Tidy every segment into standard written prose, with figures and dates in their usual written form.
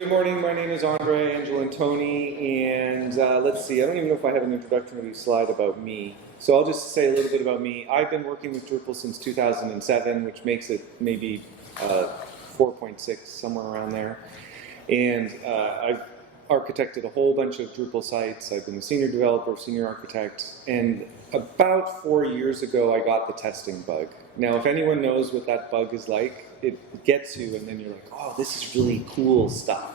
Good morning, my name is André, Angelantoni, and let's see, I don't even know if I have an introductory slide about me. So I'll just say a little bit about me. I've been working with Drupal since 2007, which makes it maybe 4.6, somewhere around there. And I've architected a whole bunch of Drupal sites. I've been a senior developer, senior architect, and about 4 years ago I got the testing bug. Now, if anyone knows what that bug is like, it gets you and then you're like, oh, this is really cool stuff.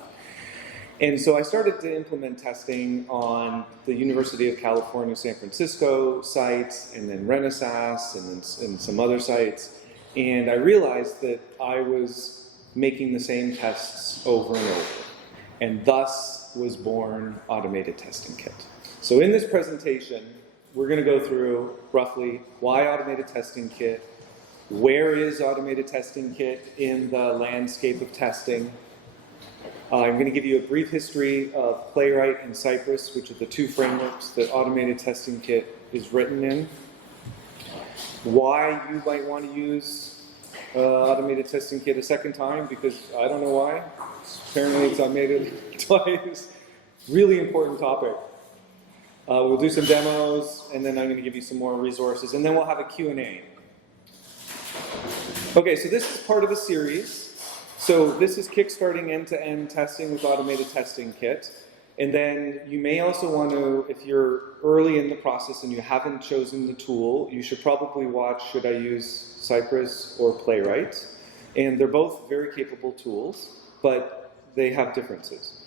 And so I started to implement testing on the University of California, San Francisco sites, and then Renaissance, and some other sites. And I realized that I was making the same tests over and over. And thus was born Automated Testing Kit. So in this presentation, we're going to go through roughly why Automated Testing Kit, where is Automated Testing Kit in the landscape of testing. I'm going to give you a brief history of Playwright and Cypress, which are the two frameworks that Automated Testing Kit is written in. Why you might want to use Automated Testing Kit a second time, because I don't know why. Apparently it's automated twice. Really important topic. We'll do some demos, and then I'm going to give you some more resources, and then we'll have a Q&A. Okay, so this is part of a series. So this is kickstarting end-to-end testing with Automated Testing Kit. And then you may also want to, if you're early in the process and you haven't chosen the tool, you should probably watch, should I use Cypress or Playwright? And they're both very capable tools, but they have differences.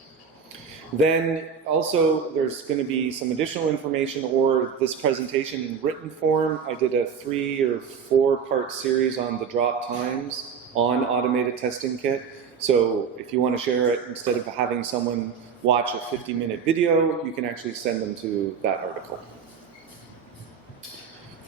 Then also there's going to be some additional information or this presentation in written form. I did a 3 or 4 part series on the drop times on Automated Testing Kit. So if you want to share it, instead of having someone watch a 50-minute video, you can actually send them to that article.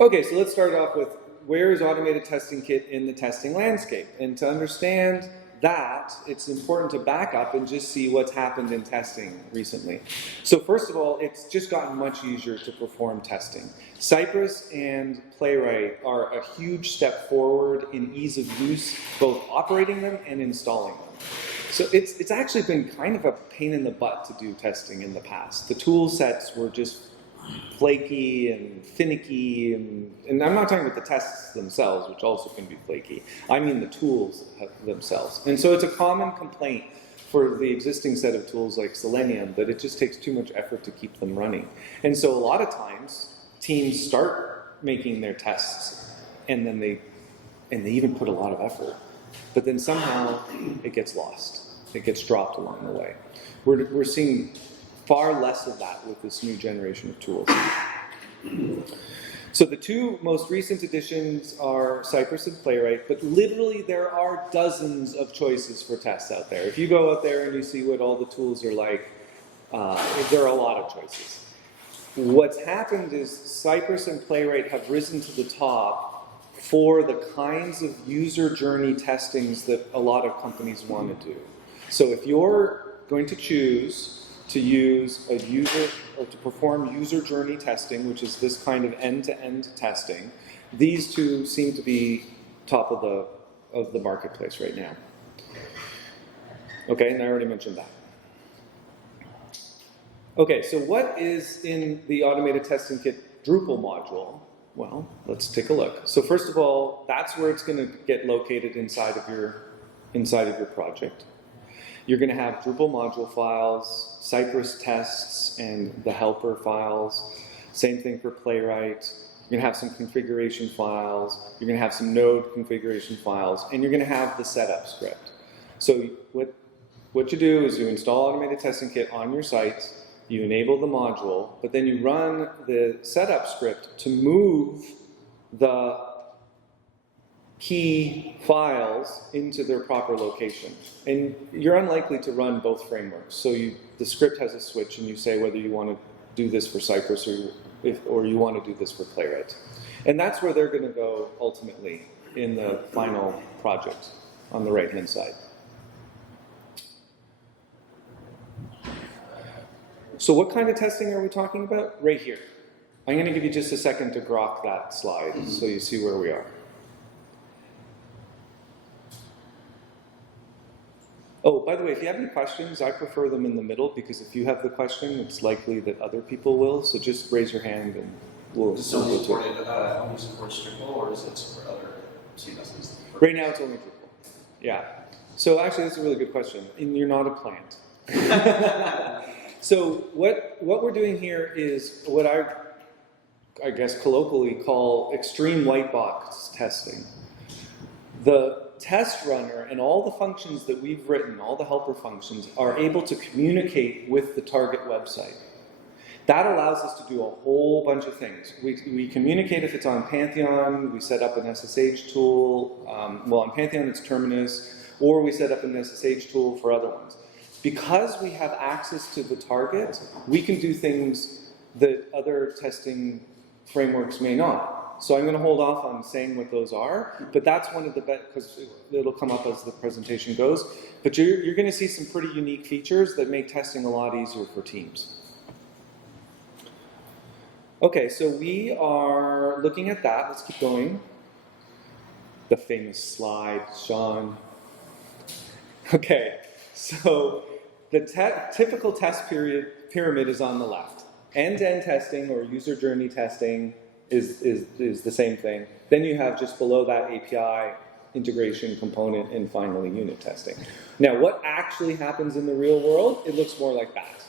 Okay, so let's start off with where is Automated Testing Kit in the testing landscape? And to understand that, it's important to back up and just see what's happened in testing recently. So first of all, it's just gotten much easier to perform testing. Cypress and Playwright are a huge step forward in ease of use, both operating them and installing them. So it's actually been kind of a pain in the butt to do testing in the past. The tool sets were just flaky and finicky, and I'm not talking about the tests themselves, which also can be flaky. I mean the tools themselves. And so it's a common complaint for the existing set of tools like Selenium that it just takes too much effort to keep them running. And so a lot of times, teams start making their tests, and then they even put a lot of effort. But then somehow it gets lost. It gets dropped along the way. We're seeing far less of that with this new generation of tools. So the two most recent additions are Cypress and Playwright, but literally there are dozens of choices for tests out there. If you go out there and you see what all the tools are like, there are a lot of choices. What's happened is Cypress and Playwright have risen to the top for the kinds of user journey testings that a lot of companies want to do. So if you're going to choose to use a user, or to perform user journey testing, which is this kind of end-to-end testing, these two seem to be top of the marketplace right now. Okay, and I already mentioned that. Okay, so what is in the Automated Testing Kit Drupal module? Well, let's take a look. So first of all, that's where it's going to get located inside of your project. You're going to have Drupal module files, Cypress tests, and the helper files. Same thing for Playwright. You're going to have some configuration files. You're going to have some node configuration files, and you're going to have the setup script. So what you do is you install Automated Testing Kit on your site, you enable the module, but then you run the setup script to move the key files into their proper location. And you're unlikely to run both frameworks. So the script has a switch and you say whether you want to do this for Cypress or you want to do this for Playwright. And that's where they're going to go ultimately in the final project on the right-hand side. So what kind of testing are we talking about? Right here. I'm going to give you just a second to grok that slide so you see where we are. Oh, by the way, if you have any questions, I prefer them in the middle, because if you have the question, it's likely that other people will. So just raise your hand and we'll Does it go only to support, it. only support Drupal, or is it support other CMSs? Right now it's only Drupal. Yeah. So actually, that's a really good question. And you're not a plant. So what we're doing here is what I guess colloquially call extreme white box testing. The test runner and all the functions that we've written, all the helper functions, are able to communicate with the target website. That allows us to do a whole bunch of things. We communicate if it's on Pantheon, we set up an SSH tool. Well, on Pantheon it's Terminus, or we set up an SSH tool for other ones. Because we have access to the target, we can do things that other testing frameworks may not. So I'm going to hold off on saying what those are, but that's one of the best, because it'll come up as the presentation goes. But you're going to see some pretty unique features that make testing a lot easier for teams. Okay, so we are looking at that. Let's keep going. The famous slide, Sean. Okay, so the typical test pyramid is on the left. End-to-end testing or user journey testing is the same thing. Then you have just below that API, integration, component, and finally unit testing. Now, what actually happens in the real world? It looks more like that.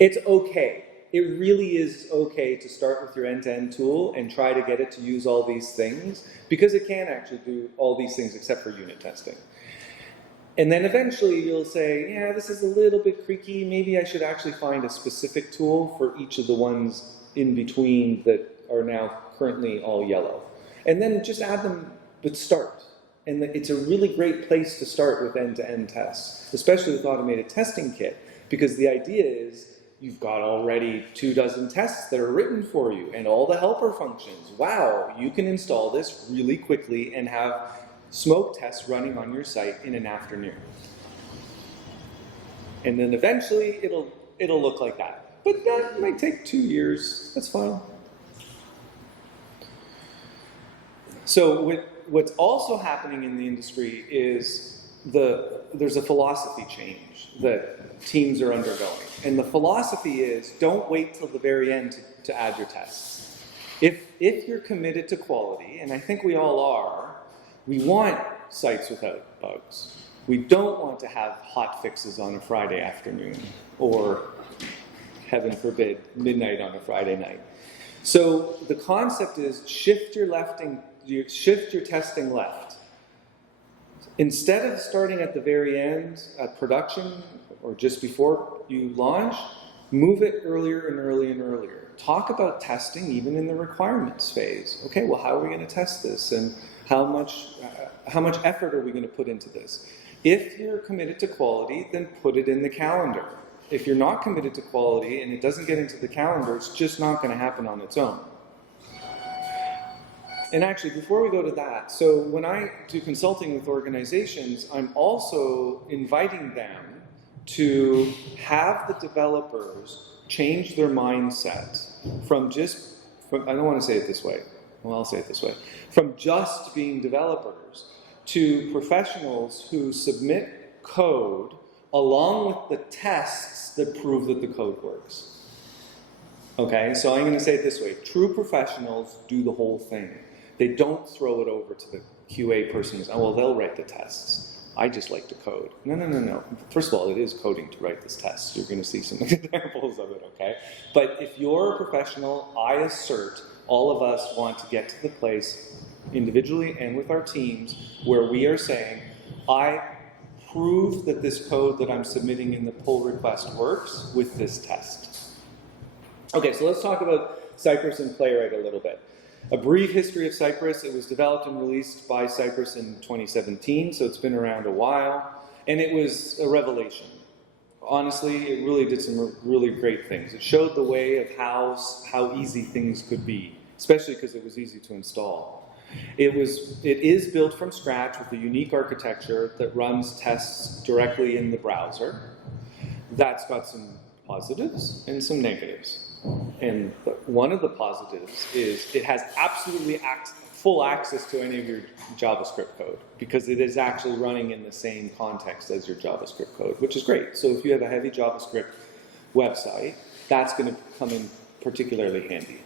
It's okay. It really is okay to start with your end-to-end tool and try to get it to use all these things, because it can actually do all these things except for unit testing. And then eventually you'll say, yeah, this is a little bit creaky. Maybe I should actually find a specific tool for each of the ones in between that are now currently all yellow. And then just add them, but start. And it's a really great place to start with end-to-end tests, especially with Automated Testing Kit, because the idea is you've got already 24 tests that are written for you and all the helper functions. Wow, you can install this really quickly and have smoke tests running on your site in an afternoon. And then eventually it'll look like that. But that might take 2 years. That's fine. So what's also happening in the industry is there's a philosophy change that teams are undergoing. And the philosophy is don't wait till the very end to add your tests. If you're committed to quality, and I think we all are, we want sites without bugs. We don't want to have hot fixes on a Friday afternoon, or, heaven forbid, midnight on a Friday night. So the concept is shift your testing left. Instead of starting at the very end, at production, or just before you launch, move it earlier and earlier and earlier. Talk about testing even in the requirements phase. Okay, well, how are we going to test this? And how much effort are we going to put into this? If you're committed to quality, then put it in the calendar. If you're not committed to quality and it doesn't get into the calendar, it's just not going to happen on its own. And actually, before we go to that, so when I do consulting with organizations, I'm also inviting them to have the developers change their mindset from I don't want to say it this way, well, I'll say it this way, from just being developers to professionals who submit code along with the tests that prove that the code works. Okay, so I'm going to say it this way. True professionals do the whole thing. They don't throw it over to the QA person and say, oh, well, they'll write the tests. I just like to code. No. First of all, it is coding to write this test. You're going to see some examples of it, okay? But if you're a professional, I assert all of us want to get to the place, individually and with our teams, where we are saying, I prove that this code that I'm submitting in the pull request works with this test. Okay, so let's talk about Cypress and Playwright a little bit. A brief history of Cypress. It was developed and released by Cypress in 2017, so it's been around a while, and it was a revelation. Honestly, it really did some really great things. It showed the way of how easy things could be, especially because it was easy to install. It is built from scratch with a unique architecture that runs tests directly in the browser. That's got some positives and some negatives. And one of the positives is it has absolutely full access to any of your JavaScript code because it is actually running in the same context as your JavaScript code, which is great. So if you have a heavy JavaScript website, that's going to come in particularly handy.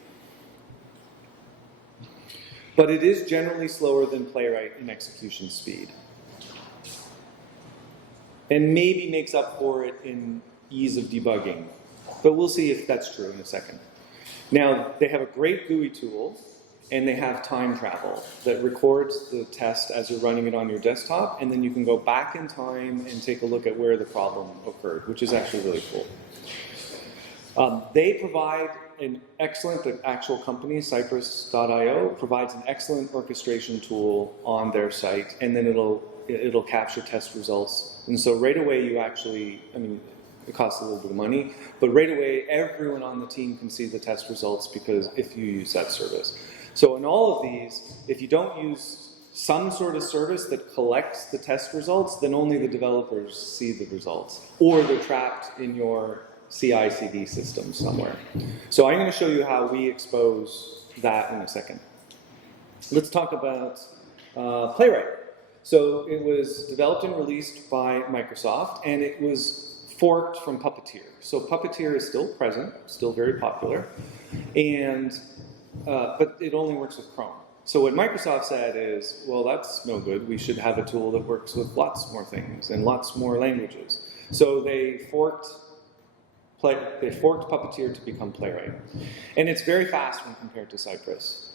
But it is generally slower than Playwright in execution speed. And maybe makes up for it in ease of debugging. But we'll see if that's true in a second. Now, they have a great GUI tool, and they have time travel that records the test as you're running it on your desktop, and then you can go back in time and take a look at where the problem occurred, which is actually really cool. They provide an excellent, the actual company, Cypress.io, provides an excellent orchestration tool on their site, and then it'll capture test results. And so right away you actually, I mean, it costs a little bit of money, but right away everyone on the team can see the test results because if you use that service. So in all of these, if you don't use some sort of service that collects the test results, then only the developers see the results, or they're trapped in your CI/CD system somewhere. So I'm going to show you how we expose that in a second. Let's talk about Playwright. So it was developed and released by Microsoft, and it was forked from Puppeteer. So Puppeteer is still present, still very popular, and but it only works with Chrome. So what Microsoft said is, well, that's no good. We should have a tool that works with lots more things and lots more languages. So they forked Puppeteer to become Playwright. And it's very fast when compared to Cypress.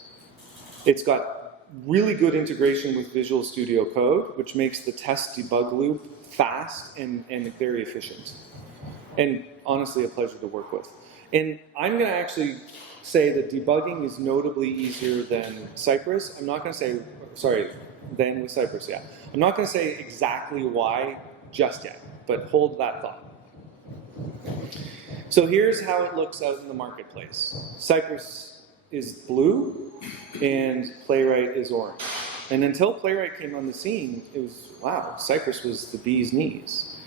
It's got really good integration with Visual Studio Code, which makes the test debug loop fast and very efficient. And honestly, a pleasure to work with. And I'm going to actually say that debugging is notably easier than Cypress. I'm not going to say, sorry, than with Cypress, yeah. I'm not going to say exactly why just yet, but hold that thought. So here's how it looks out in the marketplace. Cypress is blue, and Playwright is orange. And until Playwright came on the scene, it was, wow, Cypress was the bee's knees.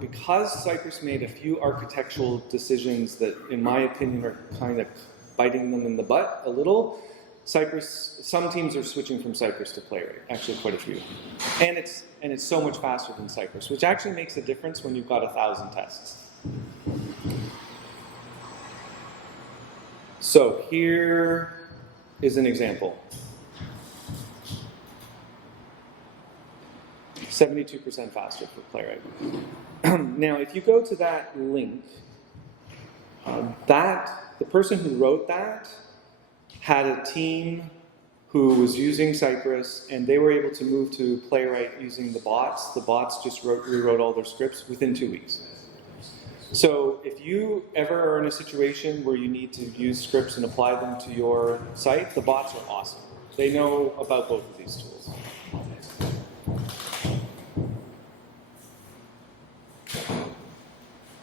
Because Cypress made a few architectural decisions that, in my opinion, are kind of biting them in the butt a little, some teams are switching from Cypress to Playwright, actually quite a few. And it's so much faster than Cypress, which actually makes a difference when you've got 1,000 tests. So here is an example. 72% faster for Playwright. Now, if you go to that link, the person who wrote that had a team who was using Cypress, and they were able to move to Playwright using the bots. The bots just rewrote all their scripts within 2 weeks. So if you ever are in a situation where you need to use scripts and apply them to your site, the bots are awesome. They know about both of these tools.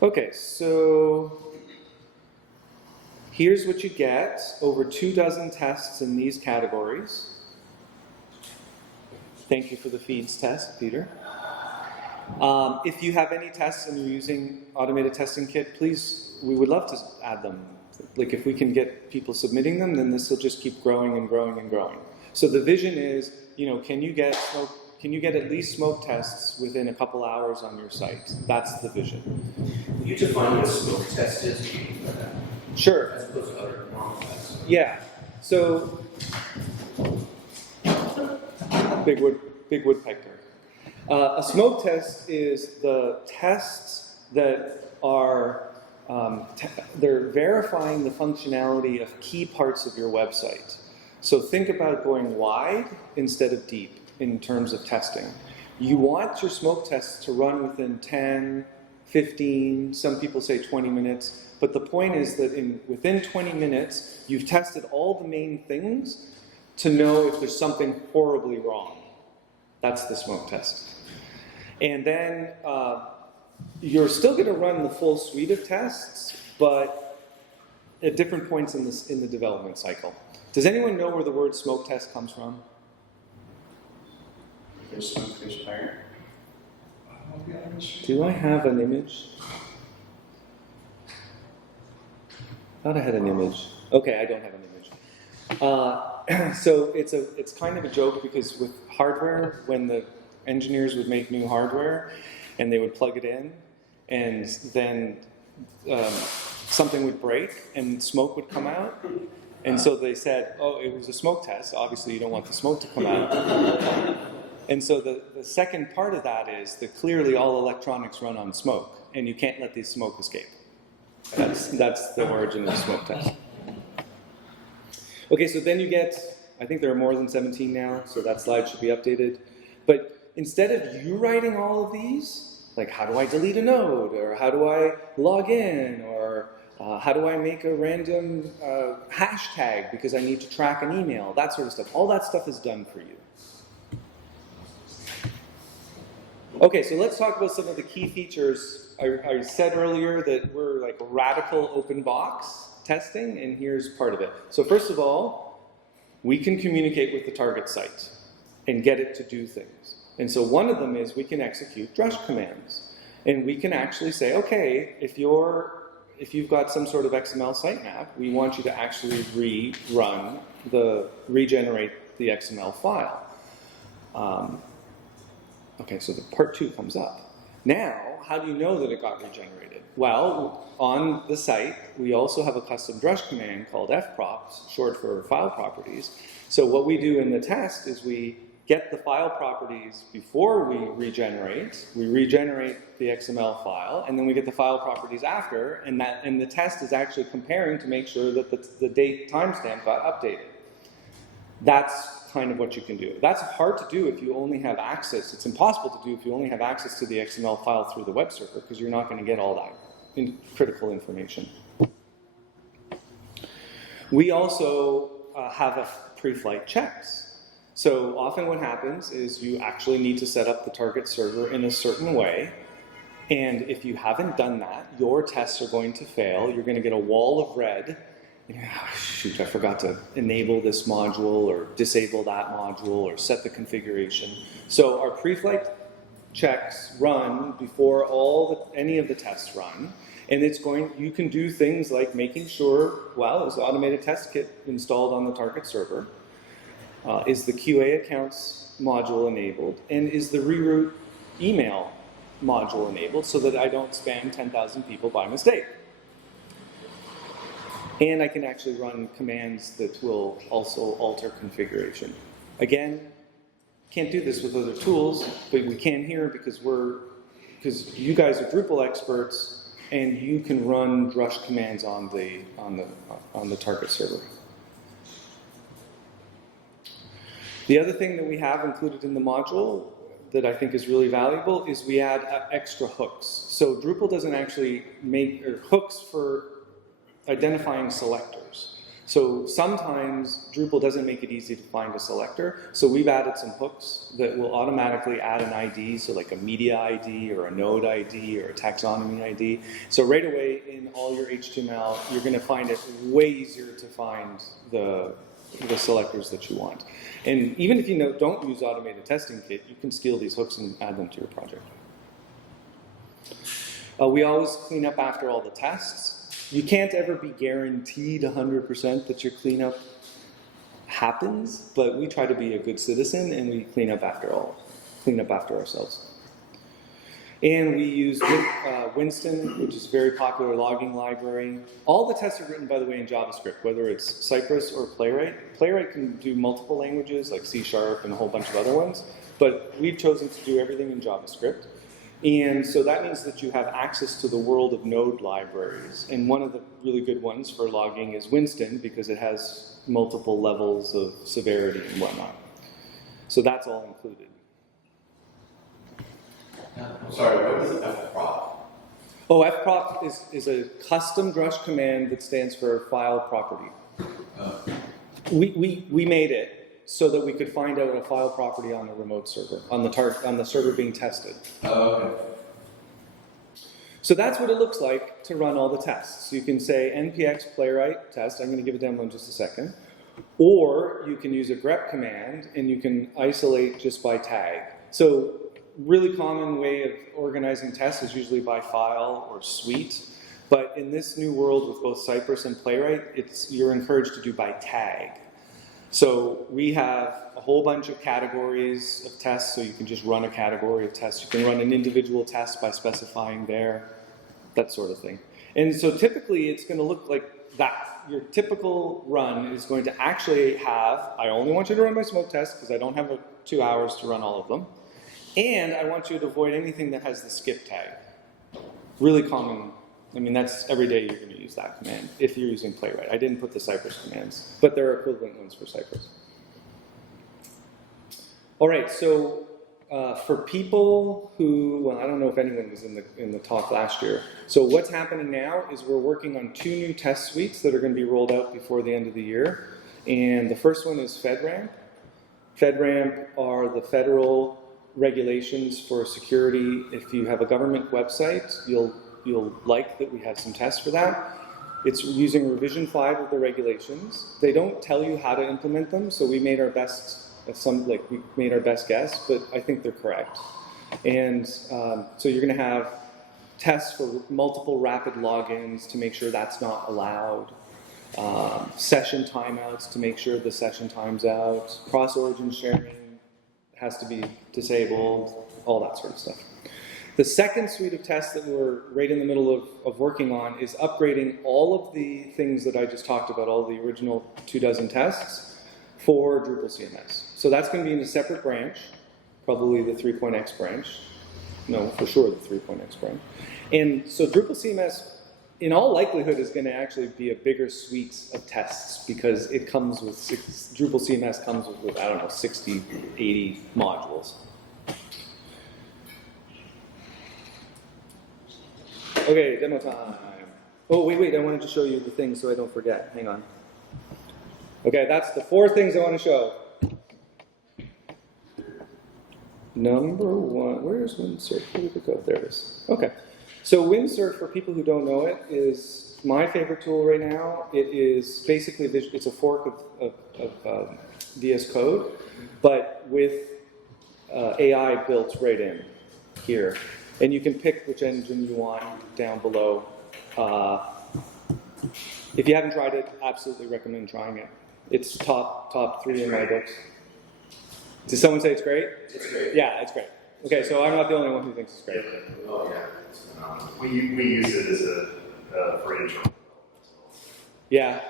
Okay, so here's what you get. Over 24 tests in these categories. Thank you for the feeds test, Peter. If you have any tests and you're using Automated Testing Kit, please, we would love to add them. Like if we can get people submitting them, then this will just keep growing and growing and growing. So the vision is, can you get at least smoke tests within a couple hours on your site? That's the vision. Will you define what a smoke test is? Sure. As opposed to other normal tests. Yeah. So, big woodpecker. A smoke test is the tests that are they're verifying the functionality of key parts of your website. So think about going wide instead of deep in terms of testing. You want your smoke tests to run within 10, 15, some people say 20 minutes, but the point is that within 20 minutes, you've tested all the main things to know if there's something horribly wrong. That's the smoke test. And then you're still going to run the full suite of tests, but at different points in the development cycle. Does anyone know where the word smoke test comes from? There's smoke, there's fire. Do I have an image? Thought I had an image. Okay, I don't have an image. So it's kind of a joke because with hardware, when the engineers would make new hardware and they would plug it in, and then something would break and smoke would come out. And so they said, oh, it was a smoke test. Obviously, you don't want the smoke to come out. And so the second part of that is that clearly all electronics run on smoke, and you can't let the smoke escape. That's the origin of the smoke test. Okay, so then you get, I think there are more than 17 now, so that slide should be updated. But instead of you writing all of these, like how do I delete a node, or how do I log in, or how do I make a random hashtag because I need to track an email, that sort of stuff. All that stuff is done for you. Okay, so let's talk about some of the key features. I said earlier that we're like radical open box testing, and here's part of it. So first of all, we can communicate with the target site and get it to do things. And so one of them is we can execute drush commands. And we can actually say, okay, if you've got some sort of XML sitemap, we want you to actually regenerate the XML file. Okay, so the part 2 comes up. Now, how do you know that it got regenerated? Well, on the site, we also have a custom drush command called fprops, short for file properties. So what we do in the test is we get the file properties before we regenerate the XML file, and then we get the file properties after, and the test is actually comparing to make sure that the date timestamp got updated. That's kind of what you can do. That's hard to do if you only have access. It's impossible to do if you only have access to the XML file through the web server, because you're not going to get all that critical information. We also have a pre-flight checks. So often what happens is you actually need to set up the target server in a certain way, and if you haven't done that, your tests are going to fail. You're going to get a wall of red. Shoot, I forgot to enable this module or disable that module or set the configuration. So our pre-flight checks run before any of the tests run, and you can do things like making sure, well, is the automated test kit installed on the target server? Is the QA accounts module enabled? And is the reroute email module enabled so that I don't spam 10,000 people by mistake? And I can actually run commands that will also alter configuration. Again, can't do this with other tools, but we can here because you guys are Drupal experts, and you can run drush commands on the target server. The other thing that we have included in the module that I think is really valuable is we add extra hooks. So Drupal doesn't actually make hooks for identifying selectors. So sometimes Drupal doesn't make it easy to find a selector, so we've added some hooks that will automatically add an ID, so like a media ID or a node ID or a taxonomy ID. So right away in all your HTML, you're going to find it way easier to find the selectors that you want. And even if you don't use automated testing kit, you can steal these hooks and add them to your project. We always clean up after all the tests. You can't ever be guaranteed 100% that your cleanup happens, but we try to be a good citizen and we clean up after ourselves. And we use Winston, which is a very popular logging library. All the tests are written, by the way, in JavaScript, whether it's Cypress or Playwright. Playwright can do multiple languages like C# and a whole bunch of other ones, but we've chosen to do everything in JavaScript. And so that means that you have access to the world of node libraries. And one of the really good ones for logging is Winston, because it has multiple levels of severity and whatnot. So that's all included. I'm sorry, what is fprop? Oh, fprop is a custom drush command that stands for file property. We made it so that we could find out a file property on the remote server, on the server being tested. Okay. So that's what it looks like to run all the tests. So you can say npx playwright test. I'm going to give a demo in just a second. Or you can use a grep command, and you can isolate just by tag. So really common way of organizing tests is usually by file or suite. But in this new world with both Cypress and Playwright, you're encouraged to do by tag. So we have a whole bunch of categories of tests, so you can just run a category of tests. You can run an individual test by specifying there, that sort of thing. And so typically it's going to look like that. Your typical run is going to actually have, I only want you to run my smoke test because I don't have 2 hours to run all of them. And I want you to avoid anything that has the skip tag. Really common. I mean, that's every day you're going to use that command if you're using Playwright. I didn't put the Cypress commands, but there are equivalent ones for Cypress. All right, so for people who, well, I don't know if anyone was in the talk last year. So what's happening now is we're working on 2 new test suites that are going to be rolled out before the end of the year. And the first one is FedRAMP. FedRAMP are the federal regulations for security. If you have a government website, you'll like that we have some tests for that. It's using revision 5 of the regulations. They don't tell you how to implement them, so we made our best guess, but I think they're correct. And so you're going to have tests for multiple rapid logins to make sure that's not allowed. Session timeouts to make sure the session times out. Cross-origin sharing has to be disabled, all that sort of stuff. The second suite of tests that we're right in the middle of working on is upgrading all of the things that I just talked about, all the original 24 tests for Drupal CMS. So that's going to be in a separate branch, probably the 3.x branch. No, for sure the 3.x branch. And so Drupal CMS, in all likelihood, is going to actually be a bigger suite of tests because it comes with, Drupal CMS comes with, I don't know, 60, 80 modules. Okay, demo time. Oh, wait, I wanted to show you the things so I don't forget. Hang on. Okay, that's the 4 things I want to show. Number 1, where's Windsurf? Where did it go? There it is. Okay. So Windsurf, for people who don't know it, is my favorite tool right now. It is basically, it's a fork of VS Code, but with AI built right in here. And you can pick which engine you want down below. If you haven't tried it, absolutely recommend trying it. It's top 3 in my books. Did someone say it's great? It's great. Yeah, it's great. Okay, so I'm not the only one who thinks it's great. Oh yeah, it's phenomenal. We use it as for internal. Yeah.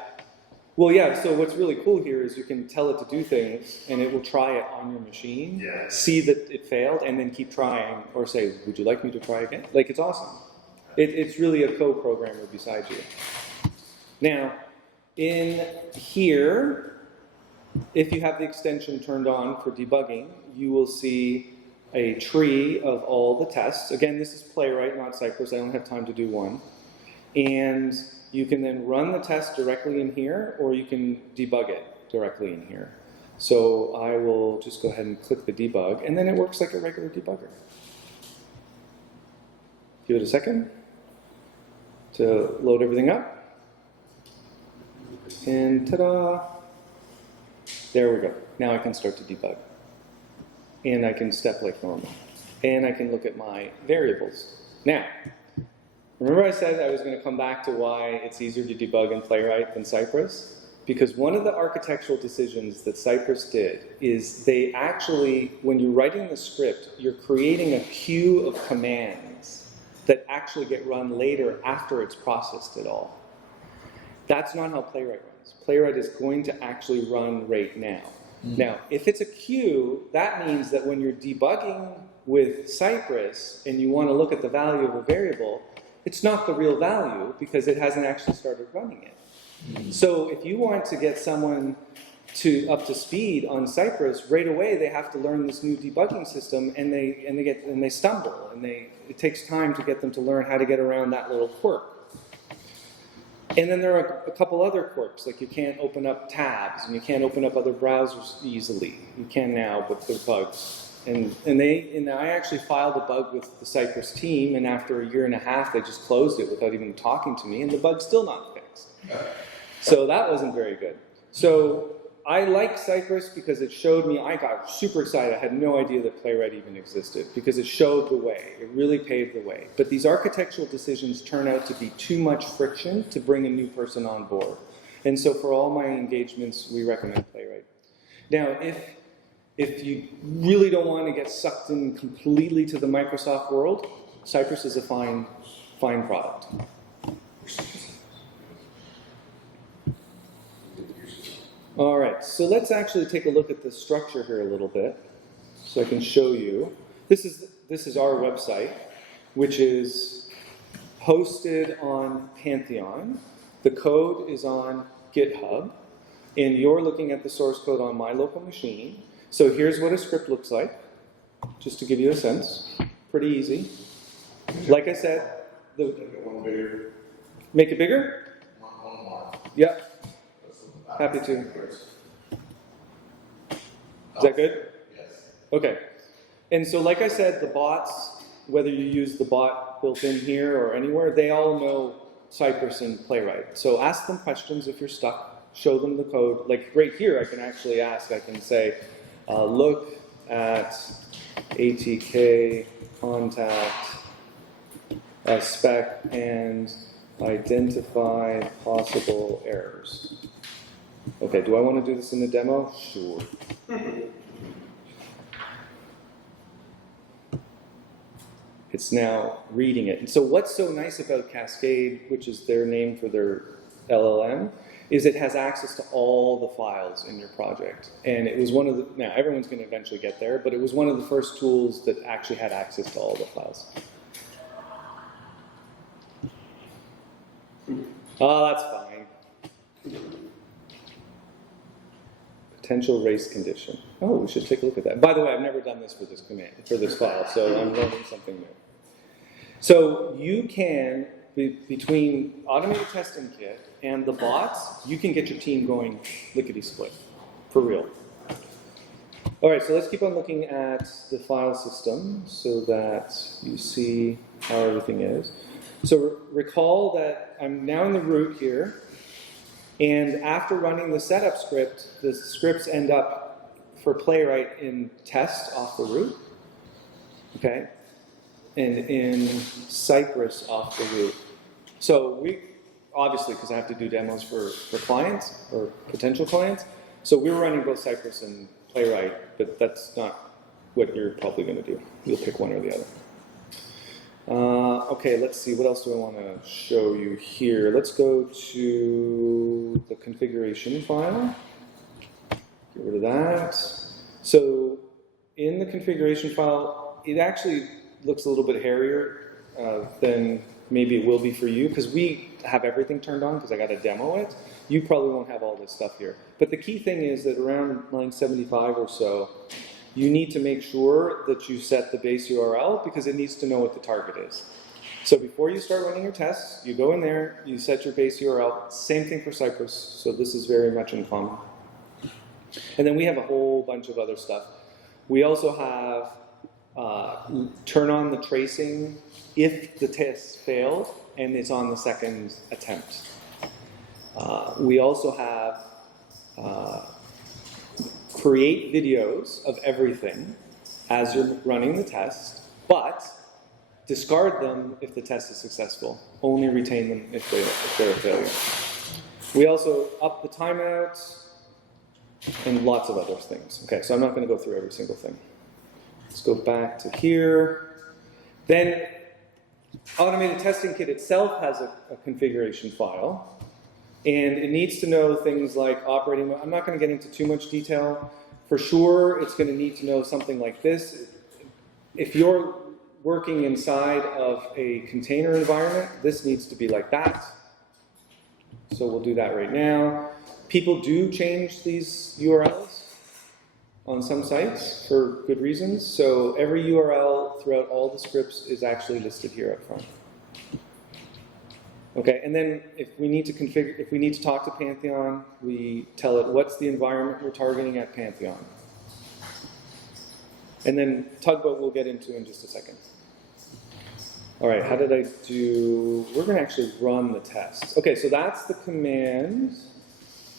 Well, yeah, so what's really cool here is you can tell it to do things, and it will try it on your machine, Yeah. see that it failed, and then keep trying, or say, would you like me to try again? Like, it's awesome. It's really a co-programmer beside you. Now, in here, if you have the extension turned on for debugging, you will see a tree of all the tests. Again, this is Playwright, not Cypress. I don't have time to do one. And you can then run the test directly in here, or you can debug it directly in here. So I will just go ahead and click the debug, and then it works like a regular debugger. Give it a second to load everything up. And ta-da! There we go. Now I can start to debug. And I can step like normal. And I can look at my variables. Now, remember I said I was going to come back to why it's easier to debug in Playwright than Cypress? Because one of the architectural decisions that Cypress did is they actually, when you're writing the script, you're creating a queue of commands that actually get run later after it's processed it all. That's not how Playwright runs. Playwright is going to actually run right now. Now, if it's a queue, that means that when you're debugging with Cypress and you want to look at the value of a variable, it's not the real value because it hasn't actually started running it. So if you want to get someone up to speed on Cypress, right away they have to learn this new debugging system, and they stumble, and it takes time to get them to learn how to get around that little quirk. And then there are a couple other quirks, like you can't open up tabs, and you can't open up other browsers easily. You can now, but they're bugs. And I actually filed a bug with the Cypress team, and after 1.5 years, they just closed it without even talking to me, and the bug's still not fixed. So that wasn't very good. So I like Cypress because it showed me, I got super excited. I had no idea that Playwright even existed because it showed the way. It really paved the way. But these architectural decisions turn out to be too much friction to bring a new person on board. And so for all my engagements, we recommend Playwright. Now, if you really don't want to get sucked in completely to the Microsoft world, Cypress is a fine product. All right, so let's actually take a look at the structure here a little bit, so I can show you. This is our website, which is hosted on Pantheon. The code is on GitHub, and you're looking at the source code on my local machine. So here's what a script looks like, just to give you a sense. Pretty easy. Like I said, Make it one bigger. make it bigger? One more. Yep. Happy to. Is that good? Yes. Okay. And so like I said, the bots, whether you use the bot built in here or anywhere, they all know Cypress and Playwright. So ask them questions if you're stuck. Show them the code. Like right here, I can actually ask, I can say, look at ATK contact spec and identify possible errors. Okay, do I want to do this in the demo? Sure. It's now reading it. And so what's so nice about Cascade, which is their name for their LLM, is it has access to all the files in your project. And it was one of the, now everyone's going to eventually get there, but it was one of the first tools that actually had access to all the files. Oh, that's fine. Potential race condition. Oh, we should take a look at that. By the way, I've never done this for this command, for this file, so I'm learning something new. So you can, between automated testing kit and the bots, you can get your team going lickety-split, for real. All right, so let's keep on looking at the file system so that you see how everything is. So recall that I'm now in the root here, and after running the setup script, the scripts end up for Playwright in test off the root, okay, and in Cypress off the root. So we, obviously, because I have to do demos for clients or potential clients, so we're running both Cypress and Playwright, but that's not what you're probably going to do. You'll pick one or the other. Okay, let's see, what else do I want to show you here? Let's go to the configuration file. Get rid of that. So in the configuration file, it actually looks a little bit hairier than maybe it will be for you, because we have everything turned on because I got to demo it. You probably won't have all this stuff here. But the key thing is that around line 75 or so, you need to make sure that you set the base URL because it needs to know what the target is. So before you start running your tests, you go in there, you set your base URL. Same thing for Cypress, so this is very much in common. And then we have a whole bunch of other stuff. We also have turn on the tracing if the test failed and it's on the second attempt. We also have create videos of everything as you're running the test, but discard them if the test is successful. Only retain them if they're a failure. We also up the timeout and lots of other things. Okay, so I'm not going to go through every single thing. Let's go back to here. Then automated testing kit itself has a configuration file. And it needs to know things like operating mode. I'm not going to get into too much detail. For sure, it's going to need to know something like this. If you're working inside of a container environment, this needs to be like that. So we'll do that right now. People do change these URLs on some sites for good reasons. So every URL throughout all the scripts is actually listed here up front. Okay, and then if we need to configure, if we need to talk to Pantheon, we tell it what's the environment we're targeting at Pantheon. And then Tugboat we'll get into in just a second. All right, how did I do? We're going to actually run the test. Okay, so that's the command.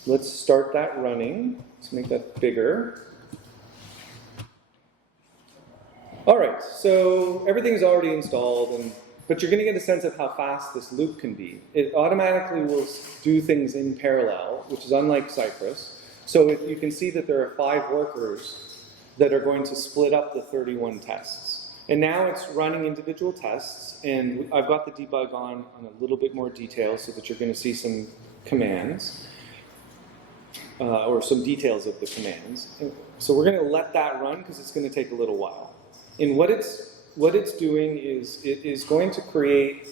Let's start that running. Let's make that bigger. All right, so everything's already installed, but you're going to get a sense of how fast this loop can be. It automatically will do things in parallel, which is unlike Cypress. So if you can see that there are 5 workers that are going to split up the 31 tests. And now it's running individual tests, and I've got the debug on a little bit more detail so that you're going to see some commands, or some details of the commands. So we're going to let that run because it's going to take a little while. And what it's doing is it is going to create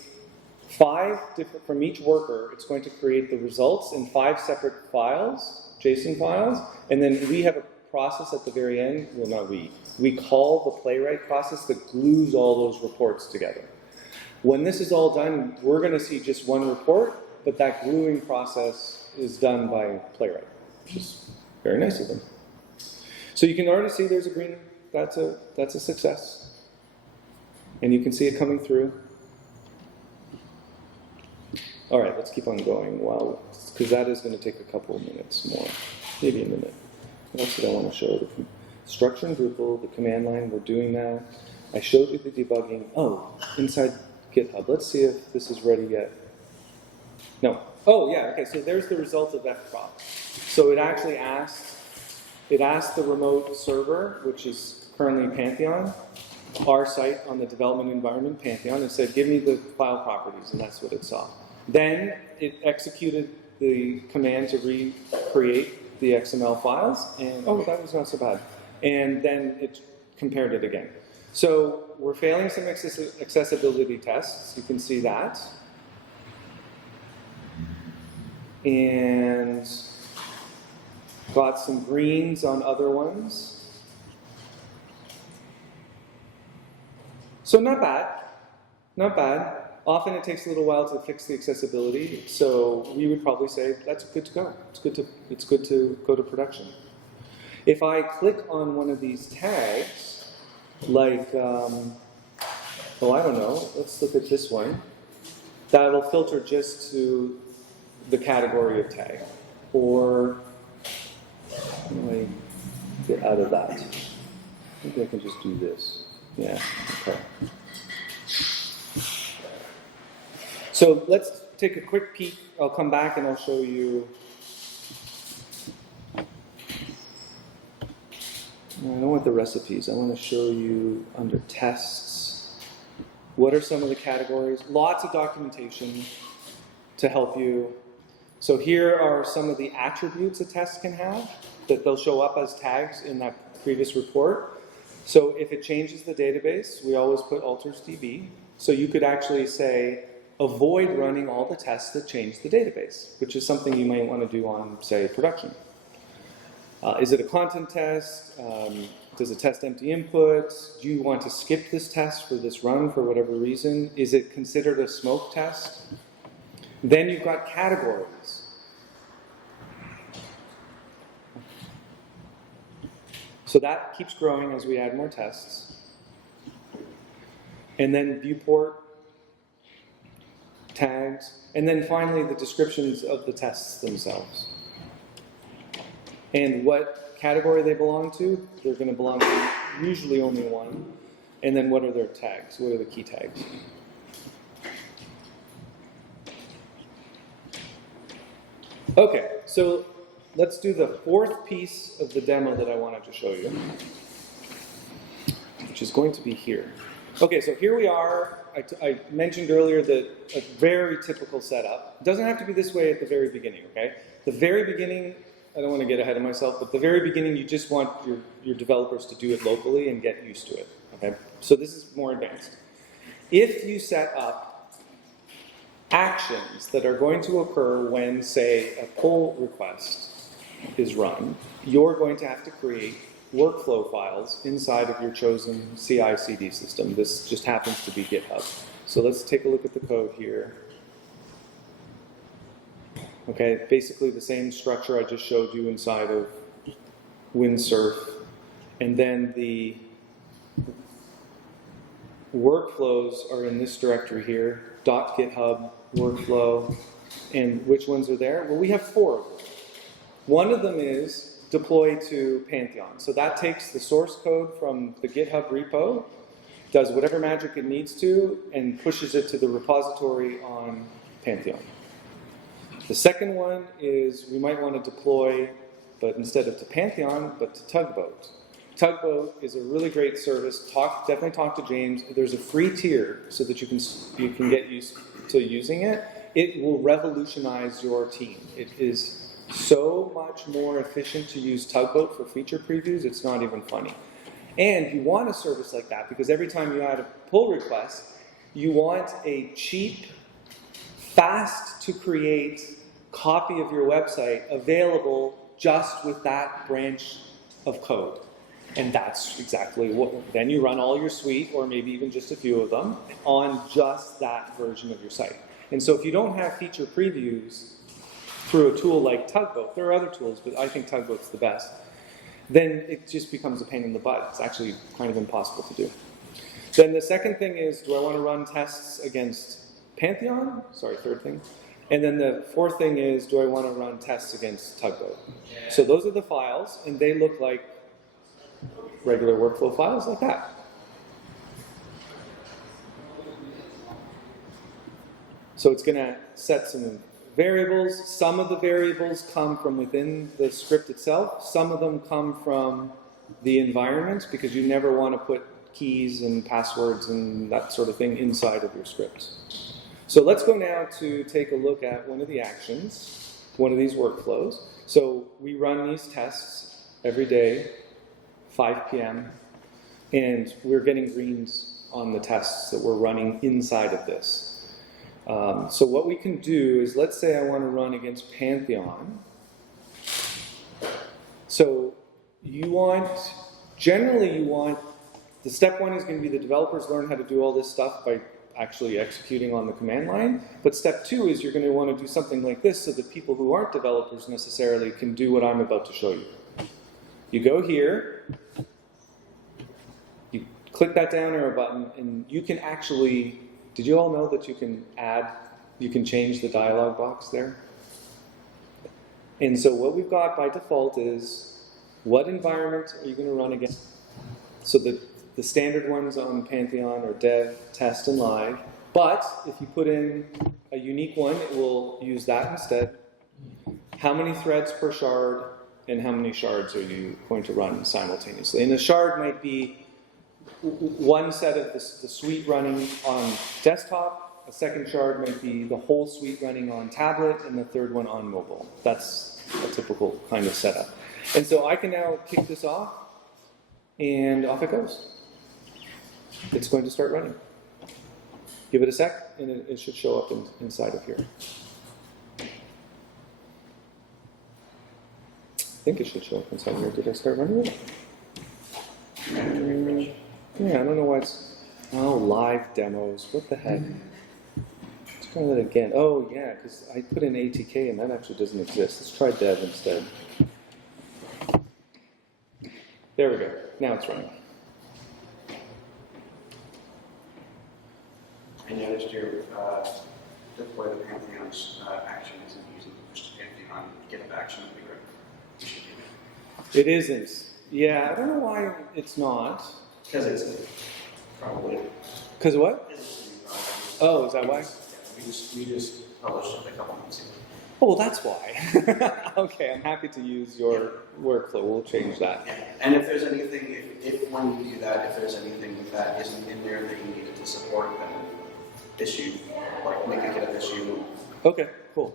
5 different, from each worker, it's going to create the results in 5 separate files, JSON files, and then we have a process at the very end, well not we call the Playwright process that glues all those reports together. When this is all done, we're going to see just one report, but that gluing process is done by Playwright, which is very nice of them. So you can already see there's a green, that's a success. And you can see it coming through. All right, let's keep on going, because that is going to take a couple of minutes more, maybe a minute. What else did I want to show? The structure in Drupal, the command line, we're doing that. I showed you the debugging. Oh, inside GitHub. Let's see if this is ready yet. No. Oh, yeah, okay, so there's the result of fprop. So it actually asked the remote server, which is currently Pantheon, our site on the development environment, Pantheon, and said, give me the file properties, and that's what it saw. Then it executed the command to recreate the XML files, and oh, that was not so bad. And then it compared it again. So we're failing some accessibility tests. You can see that. And got some greens on other ones. So not bad. Not bad. Often it takes a little while to fix the accessibility, so we would probably say that's good to go. It's good to go to production. If I click on one of these tags, like, oh, I don't know, let's look at this one. That'll filter just to the category of tag. Or, let me get out of that. Maybe I can just do this. Yeah, okay. So let's take a quick peek. I'll come back and I'll show you. I don't want the recipes. I want to show you under tests. What are some of the categories? Lots of documentation to help you. So here are some of the attributes a test can have that they'll show up as tags in that previous report. So if it changes the database, we always put alters DB. So you could actually say, avoid running all the tests that change the database, which is something you might want to do on, say, production. Is it a content test? Does it test empty input? Do you want to skip this test for this run for whatever reason? Is it considered a smoke test? Then you've got categories. So that keeps growing as we add more tests. And then viewport, tags, and then finally the descriptions of the tests themselves. And what category they belong to, they're going to belong to usually only one. And then what are their tags? What are the key tags? Okay, so let's do the 4th piece of the demo that I wanted to show you, which is going to be here. Okay, so here we are. I mentioned earlier that a very typical setup. It doesn't have to be this way at the very beginning, okay? The very beginning, I don't want to get ahead of myself, but the very beginning you just want your developers to do it locally and get used to it, okay? So this is more advanced. If you set up actions that are going to occur when, say, a pull request is run, you're going to have to create workflow files inside of your chosen CI/CD system. This just happens to be GitHub. So let's take a look at the code here. Okay, basically the same structure I just showed you inside of Windsurf. And then the workflows are in this directory here, .github workflow. And which ones are there? Well, we have 4 of them. One of them is deploy to Pantheon. So that takes the source code from the GitHub repo, does whatever magic it needs to, and pushes it to the repository on Pantheon. The second one is we might want to deploy but instead of to Pantheon, but to Tugboat. Tugboat is a really great service. Definitely talk to James. There's a free tier so that you can get used to using it. It will revolutionize your team. It is so much more efficient to use Tugboat for feature previews, it's not even funny. And you want a service like that because every time you add a pull request, you want a cheap, fast to create copy of your website available just with that branch of code. And that's exactly what, then you run all your suite, or maybe even just a few of them, on just that version of your site. And so if you don't have feature previews through a tool like Tugboat, there are other tools, but I think Tugboat's the best, then it just becomes a pain in the butt. It's actually kind of impossible to do. Then the second thing is, do I want to run tests against Pantheon? Sorry, third thing. And then the fourth thing is, do I want to run tests against Tugboat? So those are the files, and they look like regular workflow files like that. So it's going to set some variables. Some of the variables come from within the script itself. Some of them come from the environment, because you never want to put keys and passwords and that sort of thing inside of your script. So let's go now to take a look at one of the actions, one of these workflows. So we run these tests every day, 5 p.m., and we're getting greens on the tests that we're running inside of this. So what we can do is, let's say I want to run against Pantheon. So generally you want, the step one is going to be the developers learn how to do all this stuff by actually executing on the command line. But step two is you're going to want to do something like this so that people who aren't developers necessarily can do what I'm about to show you. You go here, you click that down arrow button, and you can actually, did you all know that you can change the dialog box there? And so what we've got by default is, what environment are you going to run against? So the standard ones on Pantheon are dev, test, and live. But if you put in a unique one, it will use that instead. How many threads per shard, and how many shards are you going to run simultaneously? And a shard might be one set of the suite running on desktop, a second shard might be the whole suite running on tablet, and the third one on mobile. That's a typical kind of setup. And so I can now kick this off, and off it goes. It's going to start running. Give it a sec, and it should show up inside of here. I think it should show up inside here. Did I start running it? Yeah, I don't know why it's... Oh, live demos. What the heck? Let's try that again. Oh, yeah, because I put in ATK, and that actually doesn't exist. Let's try dev instead. There we go. Now it's running. I noticed your deploy the Pantheon's action isn't using push to Pantheon GitHub Action. It isn't. Yeah, I don't know why it's not. Because it's probably. Because what? Oh, is that why? Yeah, we just published it a couple months ago. Oh, well, that's why. Okay, I'm happy to use your workflow. We'll change that. Yeah. And if there's anything, if when you do that, if there's anything that isn't in there that you needed to support, then issue, like make a GitHub issue. Okay, cool.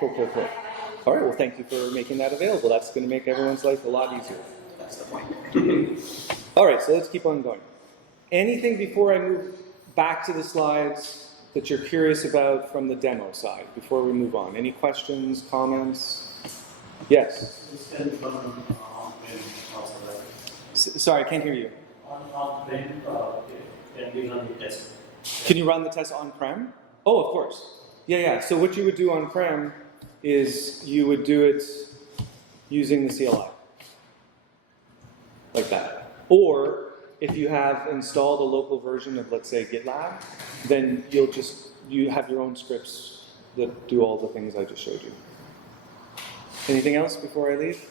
Cool. All right, well, thank you for making that available. That's going to make everyone's life a lot easier. That's the point. All right, so let's keep on going. Anything before I move back to the slides that you're curious about from the demo side before we move on? Any questions, comments? Yes? Sorry, I can't hear you. Can you run the test on-prem? Oh, of course. Yeah. So what you would do on-prem is you would do it using the CLI. Like that. Or if you have installed a local version of, let's say, GitLab, then you have your own scripts that do all the things I just showed you. Anything else before I leave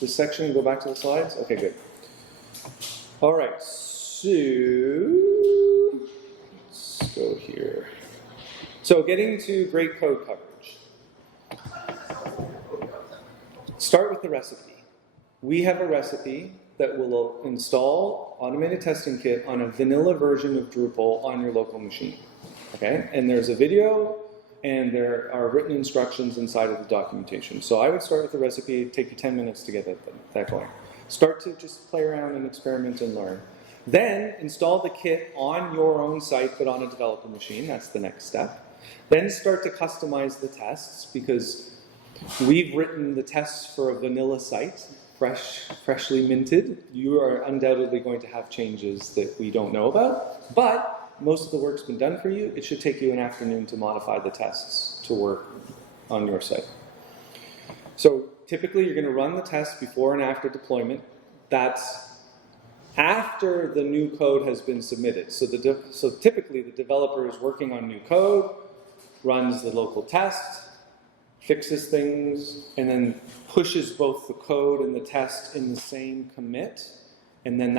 this section and go back to the slides? Okay, good. All right, so let's go here. So getting to great code coverage. Start with the recipe. We have a recipe that will install automated testing kit on a vanilla version of Drupal on your local machine. Okay? And there's a video, and there are written instructions inside of the documentation. So I would start with the recipe. It'd take you 10 minutes to get that going. Start to just play around and experiment and learn. Then install the kit on your own site, but on a developer machine. That's the next step. Then start to customize the tests, because we've written the tests for a vanilla site, freshly minted. You are undoubtedly going to have changes that we don't know about, but most of the work's been done for you. It should take you an afternoon to modify the tests to work on your site. So typically you're going to run the tests before and after deployment. That's after the new code has been submitted. So typically the developer is working on new code, runs the local test, fixes things, and then pushes both the code and the test in the same commit. And then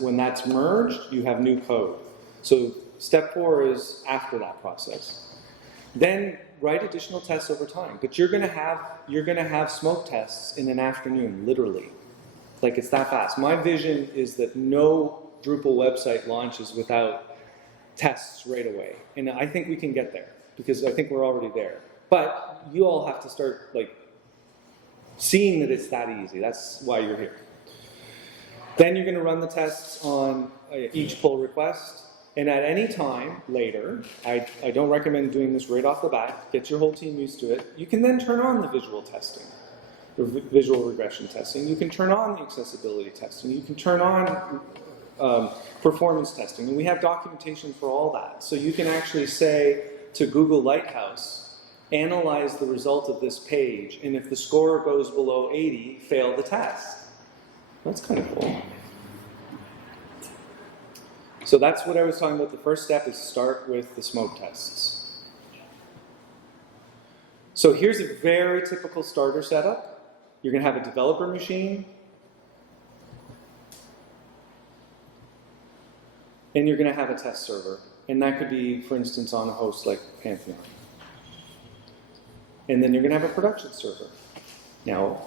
when that's merged, you have new code. So step 4 is after that process. Then write additional tests over time. But you're going to have smoke tests in an afternoon, literally. Like, it's that fast. My vision is that no Drupal website launches without tests right away. And I think we can get there, because I think we're already there. But you all have to start seeing that it's that easy. That's why you're here. Then you're going to run the tests on each pull request. And at any time later, I don't recommend doing this right off the bat. Get your whole team used to it. You can then turn on the visual testing, or visual regression testing. You can turn on the accessibility testing. You can turn on performance testing. And we have documentation for all that. So you can actually say to Google Lighthouse, analyze the result of this page, and if the score goes below 80, fail the test. That's kind of cool. So that's what I was talking about. The first step is start with the smoke tests. So here's a very typical starter setup. You're going to have a developer machine, and you're going to have a test server. And that could be, for instance, on a host like Pantheon. And then you're going to have a production server. Now,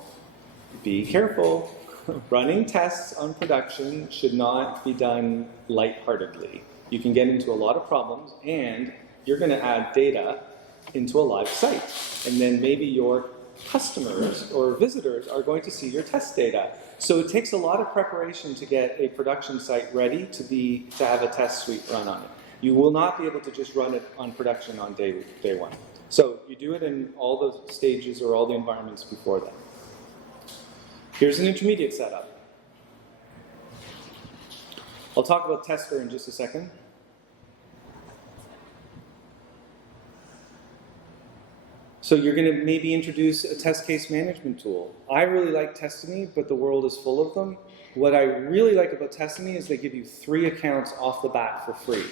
be careful. Running tests on production should not be done lightheartedly. You can get into a lot of problems, and you're going to add data into a live site. And then maybe your customers or visitors are going to see your test data. So it takes a lot of preparation to get a production site ready to have a test suite run on it. You will not be able to just run it on production on day one. So you do it in all the stages or all the environments before that. Here's an intermediate setup. I'll talk about tester in just a second. So you're going to maybe introduce a test case management tool. I really like Testiny, but the world is full of them. What I really like about Testiny is they give you 3 accounts off the bat for free,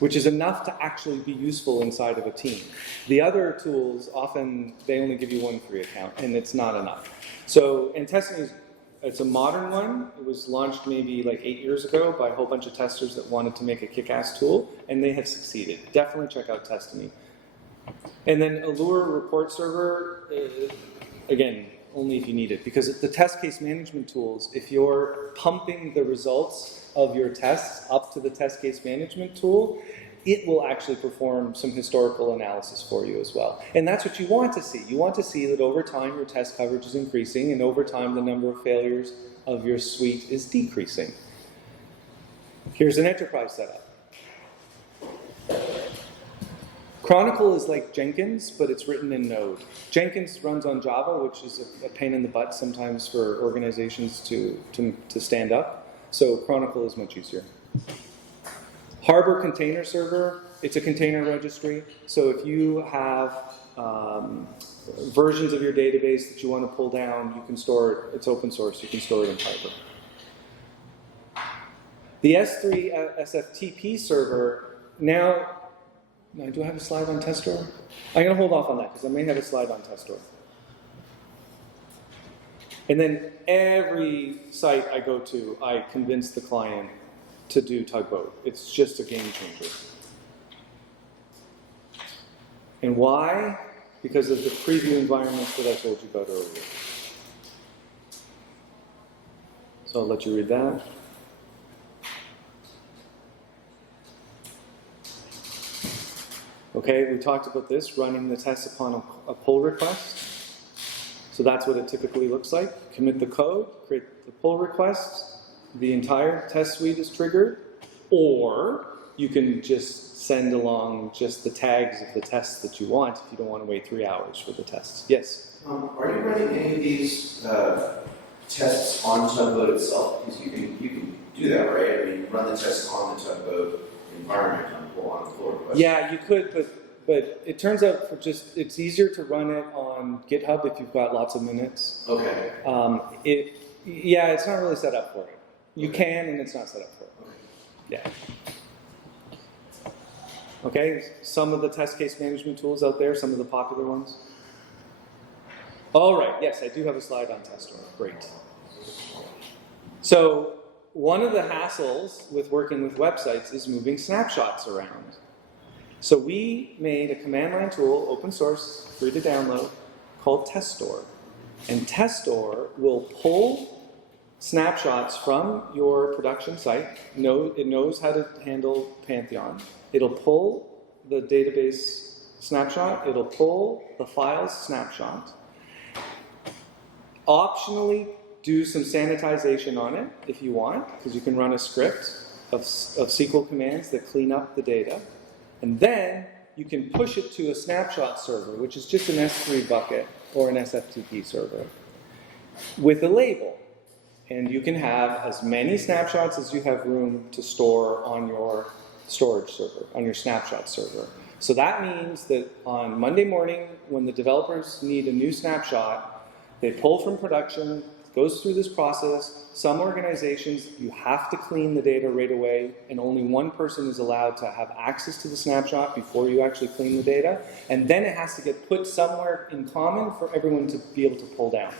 which is enough to actually be useful inside of a team. The other tools, often they only give you 1 free account, and it's not enough. So, and Testiny, it's a modern one. It was launched maybe like 8 years ago by a whole bunch of testers that wanted to make a kick-ass tool, and they have succeeded. Definitely check out Testiny. And then Allure Report Server, again, only if you need it, because the test case management tools, if you're pumping the results of your tests up to the test case management tool, it will actually perform some historical analysis for you as well. And that's what you want to see. You want to see that over time your test coverage is increasing, and over time the number of failures of your suite is decreasing. Here's an enterprise setup. Chronicle is like Jenkins, but it's written in Node. Jenkins runs on Java, which is a pain in the butt sometimes for organizations to stand up. So Chronicle is much easier. Harbor Container Server, it's a container registry. So if you have versions of your database that you want to pull down, you can store it. It's open source. You can store it in Harbor. The S3 SFTP server, now do I have a slide on Testor? I'm going to hold off on that because I may have a slide on Testor. And then every site I go to, I convince the client to do Tugboat. It's just a game changer. And why? Because of the preview environments that I told you about earlier. So I'll let you read that. Okay, we talked about this, running the test upon a pull request. So that's what it typically looks like. Commit the code, create the pull request, the entire test suite is triggered, or you can just send along just the tags of the tests that you want if you don't want to wait 3 hours for the tests. Yes? Are you running any of these tests on Tugboat itself? Because you can do that, right? I mean, run the tests on the Tugboat environment on the pull request. Yeah, you could, but it turns out it's easier to run it on GitHub if you've got lots of minutes. Okay. It's not really set up for it. You can, and it's not set up for it. Okay. Yeah. Okay, some of the test case management tools out there, some of the popular ones. All right, yes, I do have a slide on Testor. Great. So one of the hassles with working with websites is moving snapshots around. So we made a command line tool, open source, free to download, called Testor. And Testor will pull snapshots from your production site. It knows how to handle Pantheon. It'll pull the database snapshot. It'll pull the files snapshot. Optionally, do some sanitization on it if you want, because you can run a script of SQL commands that clean up the data. And then you can push it to a snapshot server, which is just an S3 bucket or an SFTP server, with a label. And you can have as many snapshots as you have room to store on your storage server, on your snapshot server. So that means that on Monday morning, when the developers need a new snapshot, they pull from production, goes through this process. Some organizations, you have to clean the data right away, and only one person is allowed to have access to the snapshot before you actually clean the data. And then it has to get put somewhere in common for everyone to be able to pull down.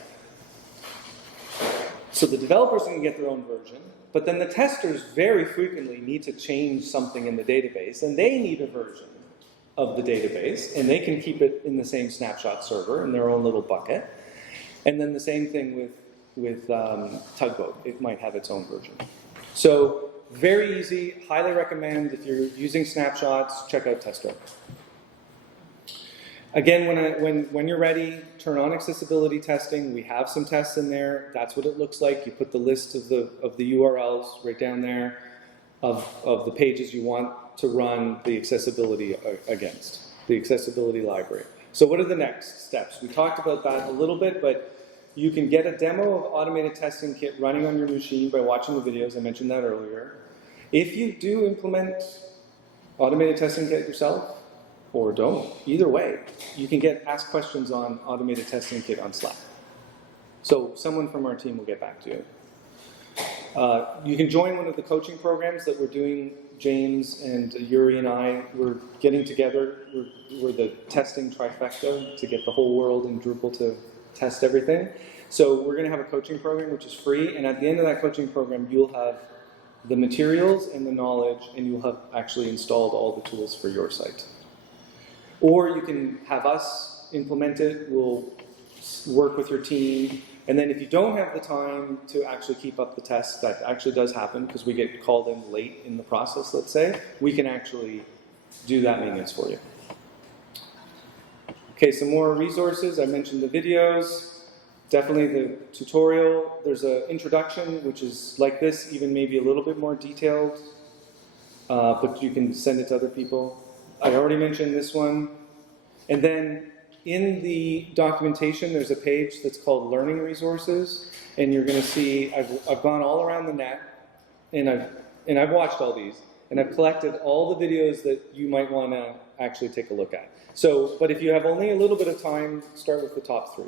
So the developers can get their own version, but then the testers very frequently need to change something in the database, and they need a version of the database, and they can keep it in the same snapshot server in their own little bucket. And then the same thing with Tugboat. It might have its own version. So very easy, highly recommend if you're using snapshots, check out Testor. Again, when you're ready, turn on accessibility testing. We have some tests in there. That's what it looks like. You put the list of the URLs right down there of the pages you want to run the accessibility against, the accessibility library. So what are the next steps? We talked about that a little bit, but you can get a demo of Automated Testing Kit running on your machine by watching the videos. I mentioned that earlier. If you do implement Automated Testing Kit yourself, or don't, either way, you can ask questions on Automated Testing Kit on Slack. So someone from our team will get back to you. You can join one of the coaching programs that we're doing. James and Yuri and I, we're getting together. We're the testing trifecta to get the whole world in Drupal to test everything. So we're going to have a coaching program which is free, and at the end of that coaching program, you'll have the materials and the knowledge, and you'll have actually installed all the tools for your site. Or you can have us implement it. We'll work with your team. And then if you don't have the time to actually keep up the tests, that actually does happen because we get called in late in the process, let's say, we can actually do that maintenance for you. Okay, some more resources. I mentioned the videos. Definitely the tutorial. There's an introduction, which is like this, even maybe a little bit more detailed, but you can send it to other people. I already mentioned this one. And then in the documentation, there's a page that's called Learning Resources, and you're going to see I've gone all around the net, and I've watched all these, and I've collected all the videos that you might want to actually take a look at. So, but if you have only a little bit of time, start with the top 3.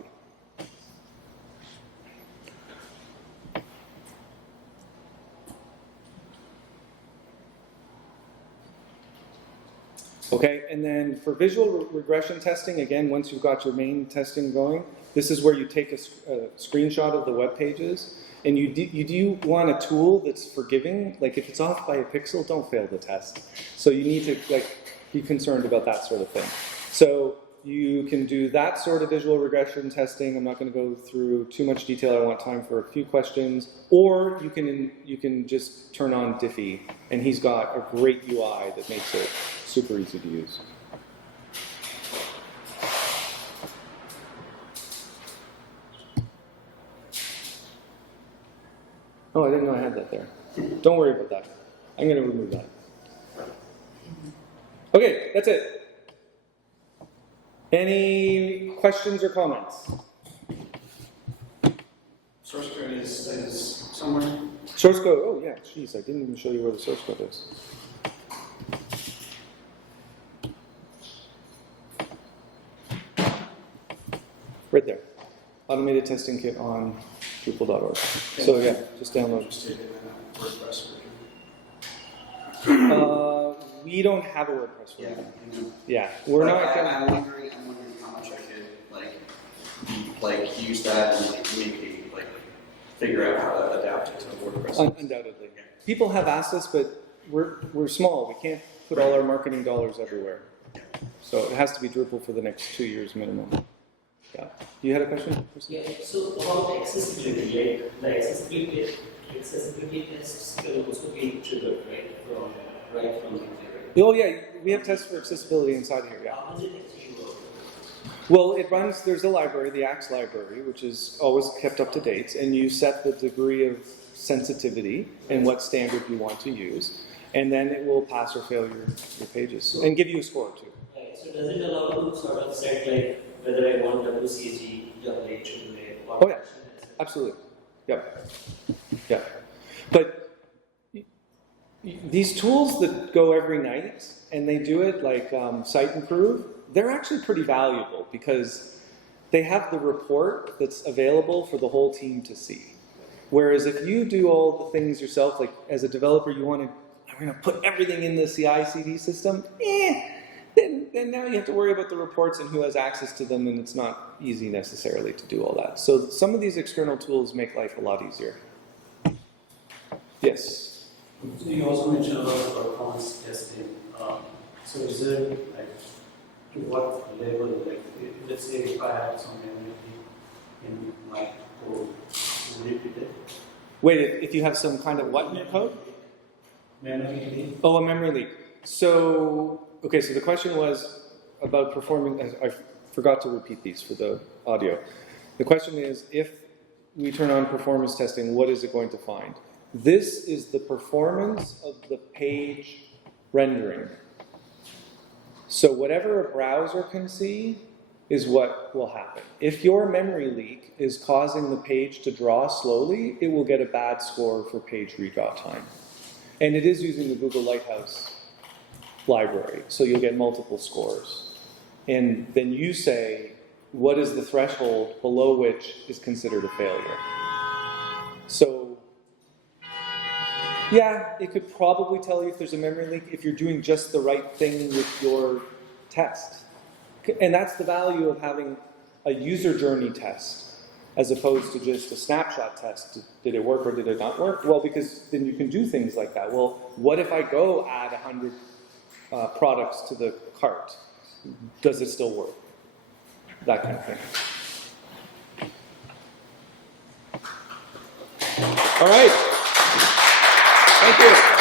Okay, and then for visual regression testing, again, once you've got your main testing going, this is where you take a screenshot of the web pages, and you do want a tool that's forgiving. Like if it's off by a pixel, don't fail the test. So you need to be concerned about that sort of thing. So you can do that sort of visual regression testing. I'm not going to go through too much detail. I want time for a few questions. Or you can just turn on Diffie, and he's got a great UI that makes it super easy to use. Oh, I didn't know I had that there. Don't worry about that. I'm going to remove that. Okay, that's it. Any questions or comments? Source code is somewhere. Source code, oh yeah, geez, I didn't even show you where the source code is. Right there. Automated testing kit on Drupal.org. So yeah, just download. We don't have a WordPress version. Yeah, we're not gonna. I'm wondering how much I could use that and maybe figure out how to adapt it to WordPress. Undoubtedly. People have asked us, but we're small. We can't put all our marketing dollars everywhere. So it has to be Drupal for the next 2 years minimum. Yeah. You had a question? Yeah, so about accessibility, the accessibility tests can also be triggered, right, from the internet. Oh yeah, we have tests for accessibility inside here, yeah. How does it actually work? Well, it runs, there's a library, the Axe library, which is always kept up to date, and you set the degree of sensitivity and what standard you want to use, and then it will pass or fail your pages, and give you a score too. Right, so does it allow to sort of set whether I want WCAG, WH, or Oh yeah, absolutely. Yep. Yeah. But these tools that go every night and they do it like Site Improve, they're actually pretty valuable because they have the report that's available for the whole team to see. Whereas if you do all the things yourself, like as a developer, I'm going to put everything in the CI/CD system, then now you have to worry about the reports and who has access to them, and it's not easy necessarily to do all that. So some of these external tools make life a lot easier. Yes? So you also mentioned about performance testing. So is there to what level? Let's say if I have some memory in my code, will it be there? Wait, if you have some kind of what in your code? Memory leak. Oh, a memory leak. So, okay, so the question was about performing, I forgot to repeat these for the audio. The question is, if we turn on performance testing, what is it going to find? This is the performance of the page rendering. So whatever a browser can see is what will happen. If your memory leak is causing the page to draw slowly, it will get a bad score for page redraw time. And it is using the Google Lighthouse library, so you'll get multiple scores. And then you say, what is the threshold below which is considered a failure? So, yeah, it could probably tell you if there's a memory leak if you're doing just the right thing with your test. And that's the value of having a user journey test as opposed to just a snapshot test. Did it work or did it not work? Well, because then you can do things like that. Well, what if I go add 100 products to the cart? Does it still work? That kind of thing. All right. Thank you.